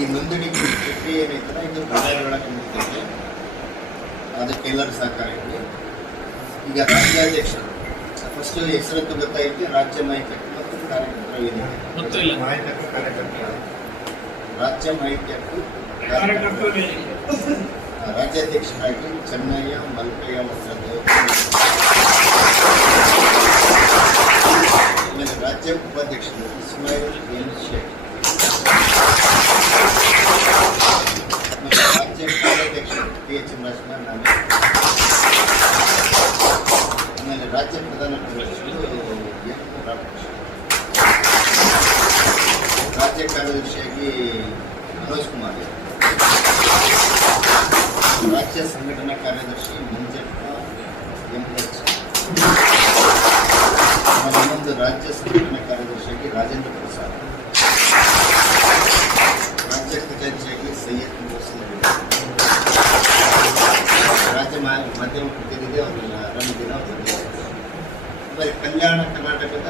ಈ ನೋಂದಣಿ ಪ್ರಕ್ರಿಯೆ ಏನೈತಲ್ಲ ಇದು ಬಳ್ಳಾರಿಗಳ ಕಮಿಟಿ ಅದಕ್ಕೆಲ್ಲರೂ ಸಹಕಾರ ಇದೆ ಈಗ ರಾಜ್ಯಾಧ್ಯಕ್ಷರು ಫಸ್ಟ್ ಹೆಸರತ್ತು ಗೊತ್ತಾಯಿತು ರಾಜ್ಯ ಮಾಹಿತಿ ಮತ್ತು ಕಾರ್ಯಕರ್ತರ ವೇದಿಕೆ. ಗೊತ್ತಿಲ್ಲ. ಮಾಹಿತಿ ಕಾರ್ಯಕರ್ತರ ರಾಜ್ಯ ಮಾಹಿತಿ ಹಕ್ಕು. ರಾಜ್ಯಾಧ್ಯಕ್ಷರಾಗಿ ಚೆನ್ನಯ್ಯ ಮಲ್ಕಯ್ಯ ಮತ್ತು ಆಮೇಲೆ ರಾಜ್ಯ ಉಪಾಧ್ಯಕ್ಷರು ಇಸ್ಮಾಯಿಲ್ ಎನ್ ಶೇಖ್ ಆಮೇಲೆ ರಾಜ್ಯ ಕಾರ್ಯಾಧ್ಯಕ್ಷರು ಪಿ ನಾಮೆ ಆಮೇಲೆ ರಾಜ್ಯ ಪ್ರಧಾನ ರಾಮಕೃಷ್ಣ ರಾಜ್ಯ ಕಾರ್ಯದರ್ಶಿಯಾಗಿ ಮನೋಜ್ ಕುಮಾರ್ ರಾಜ್ಯ ಸಂಘಟನಾ ಕಾರ್ಯದರ್ಶಿ ಮಂಜಪ್ಪ ಎಂ ಎಚ್ ಇನ್ನೊಂದು ರಾಜ್ಯ ಸಂಘಟನಾ ಕಾರ್ಯದರ್ಶಿಯಾಗಿ ರಾಜೇಂದ್ರ ಪ್ರಸಾದ್. ಮಾಧ್ಯಮ ಪ್ರತಿನಿಧಿ ಅವರು ಆರಾಮಿದ್ದೀರ ಅವರು ಆಮೇಲೆ ಕಲ್ಯಾಣ ಕರ್ನಾಟಕದ